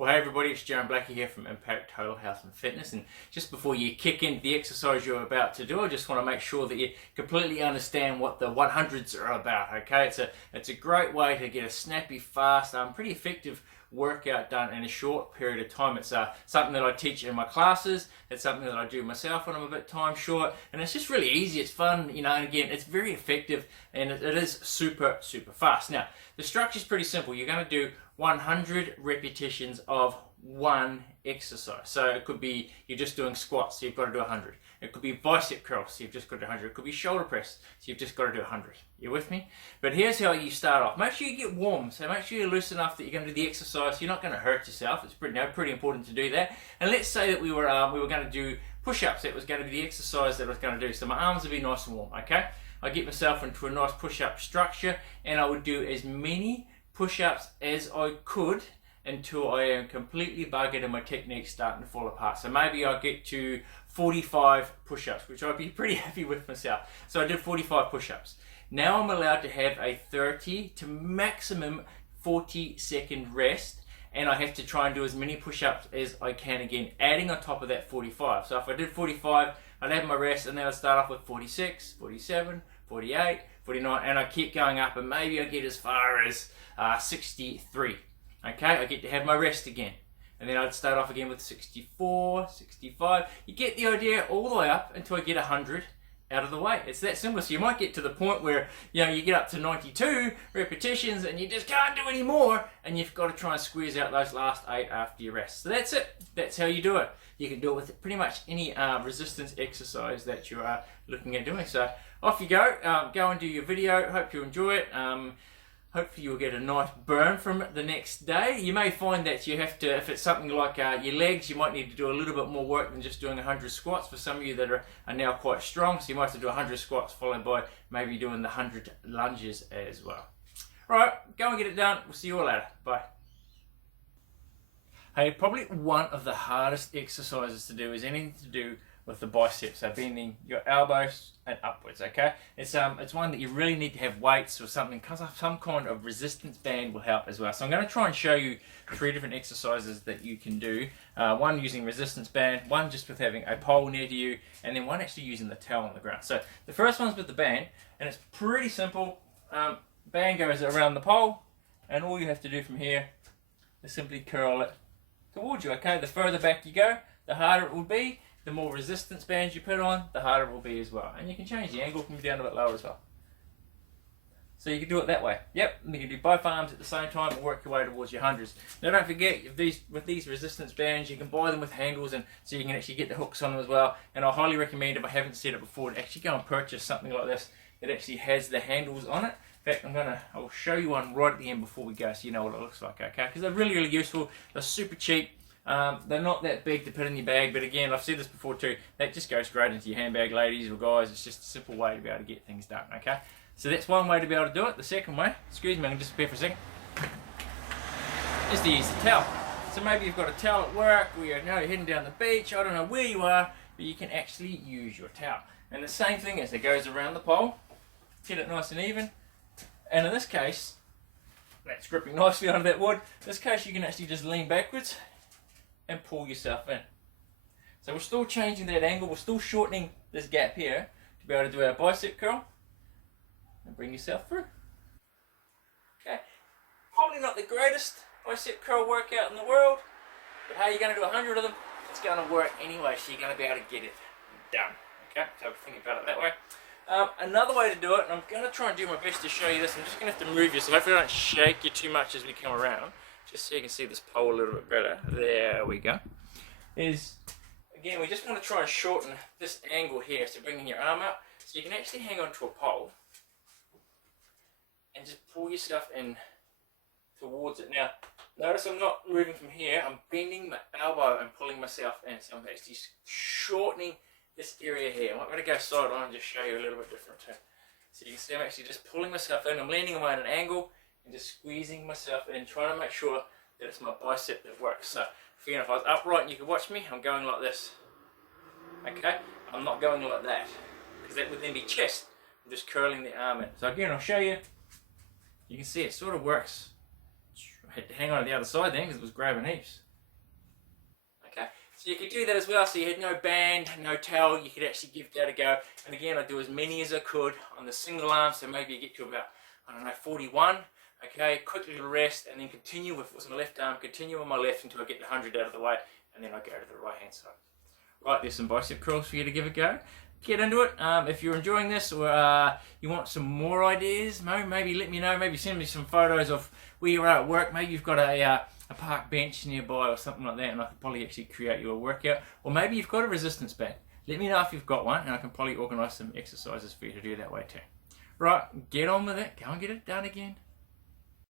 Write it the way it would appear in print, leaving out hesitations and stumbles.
Well, hey everybody, it's Jaron here from Impact Total Health and Fitness, and just before you kick into the exercise you're about to do, I just want to make sure that you completely understand what the 100's are about, okay? It's a great way to get a snappy, fast, pretty effective workout done in a short period of time. It's something that I teach in my classes. It's something that I do myself when I'm a bit time short, and it's just really easy. It's fun, you know, and again, it's very effective, and it is super fast. Now, the structure is pretty simple. You're going to do 100 repetitions of one exercise. So it could be you're just doing squats, so you've got to do 100. It could be bicep curls, so you've just got to do 100. It could be shoulder press, so you've just got to do 100. You with me? But here's how you start off. Make sure you get warm, so make sure you're loose enough that you're going to do the exercise. You're not going to hurt yourself. It's pretty important to do that. And let's say that we were going to do push-ups. That was going to be the exercise that I was going to do. So my arms would be nice and warm. Okay, I get myself into a nice push-up structure, and I would do as many push-ups as I could until I am completely buggered and my technique's starting to fall apart. So maybe I get to 45 push-ups, which I'd be pretty happy with myself. So I did 45 push-ups. Now I'm allowed to have a 30 to maximum 40-second rest, and I have to try and do as many push-ups as I can again, adding on top of that 45. So if I did 45, I'd have my rest, and then I'd start off with 46, 47, 48, 49, and I keep going up, and maybe I get as far as 63. Okay, I get to have my rest again. And then I'd start off again with 64, 65. You get the idea, all the way up until I get 100 out of the way. It's that simple. So you might get to the point where, you know, you get up to 92 repetitions and you just can't do any more, and you've got to try and squeeze out those last 8 after your rest. So that's it. That's how you do it. You can do it with pretty much any resistance exercise that you are looking at doing. So off you go. Go and do your video. Hope you enjoy it. Hopefully you'll get a nice burn from it the next day. You may find that you have to, if it's something like your legs, you might need to do a little bit more work than just doing 100 squats. For some of you that are now quite strong, so you might have to do 100 squats followed by maybe doing the 100 lunges as well. Alright, go and get it done. We'll see you all later. Bye. Hey, probably one of the hardest exercises to do is anything to do with the biceps, so bending your elbows and upwards, okay? It's one that you really need to have weights or something, because some kind of resistance band will help as well. So I'm going to try and show you 3 different exercises that you can do. One using resistance band, one just with having a pole near to you, and then one actually using the towel on the ground. So the first one's with the band, and it's pretty simple. Band goes around the pole, and all you have to do from here is simply curl it towards you, okay? The further back you go, the harder it will be. The more resistance bands you put on, the harder it will be as well. And you can change the angle, can be down a bit lower as well. So you can do it that way. Yep, and you can do both arms at the same time and work your way towards your 100s. Now don't forget, with these resistance bands, you can buy them with handles, and so you can actually get the hooks on them as well. And I highly recommend, if I haven't said it before, to actually go and purchase something like this that actually has the handles on it. In fact, I'll show you one right at the end before we go, so you know what it looks like, okay? Because they're really useful. They're super cheap. They're not that big to put in your bag, but again, I've said this before too, that just goes straight into your handbag, ladies or guys. It's just a simple way to be able to get things done, okay? So that's one way to be able to do it. The second way, excuse me, I can disappear for a second, is to use the towel. So maybe you've got a towel at work, or you're heading down the beach, I don't know where you are, but you can actually use your towel. And the same thing is, it goes around the pole, get it nice and even, and in this case, that's gripping nicely onto that wood. In this case, you can actually just lean backwards and pull yourself in. So we're still changing that angle, we're still shortening this gap here to be able to do our bicep curl and bring yourself through. Okay, probably not the greatest bicep curl workout in the world, but how you're going to do 100 of them, it's going to work anyway, so you're going to be able to get it done. Okay, so think about it that way. Another way to do it, and I'm going to try and do my best to show you this, I'm just going to have to move you, so hopefully I don't shake you too much as we come around, just so you can see this pole a little bit better. There we go. Again, we just want to try and shorten this angle here, so bringing your arm up, so you can actually hang on to a pole and just pull yourself in towards it. Now, notice I'm not moving from here, I'm bending my elbow and pulling myself in, so I'm actually shortening this area here. I'm going to go side on and just show you a little bit different too. So you can see I'm actually just pulling myself in, I'm leaning away at an angle, and just squeezing myself in, trying to make sure that it's my bicep that works. So, if I was upright and you could watch me, I'm going like this. Okay? I'm not going like that, because that would then be chest. I'm just curling the arm in. So again, I'll show you. You can see it sort of works. I had to hang on to the other side then, because it was grabbing heaps. So you could do that as well. So you had no band, no towel, you could actually give that a go. And again, I do as many as I could on the single arm, so maybe you get to about, I don't know, 41. Okay, quick little rest, and then continue with my left arm, continue on my left until I get the 100 out of the way, and then I go to the right hand side. Right, there's some bicep curls for you to give a go. Get into it. If you're enjoying this, or you want some more ideas, maybe let me know. Maybe send me some photos of where you're at work. Maybe you've got a park bench nearby or something like that, and I can probably actually create you a workout. Or maybe you've got a resistance band. Let me know if you've got one, and I can probably organise some exercises for you to do that way too. Right, get on with it. Go and get it done again.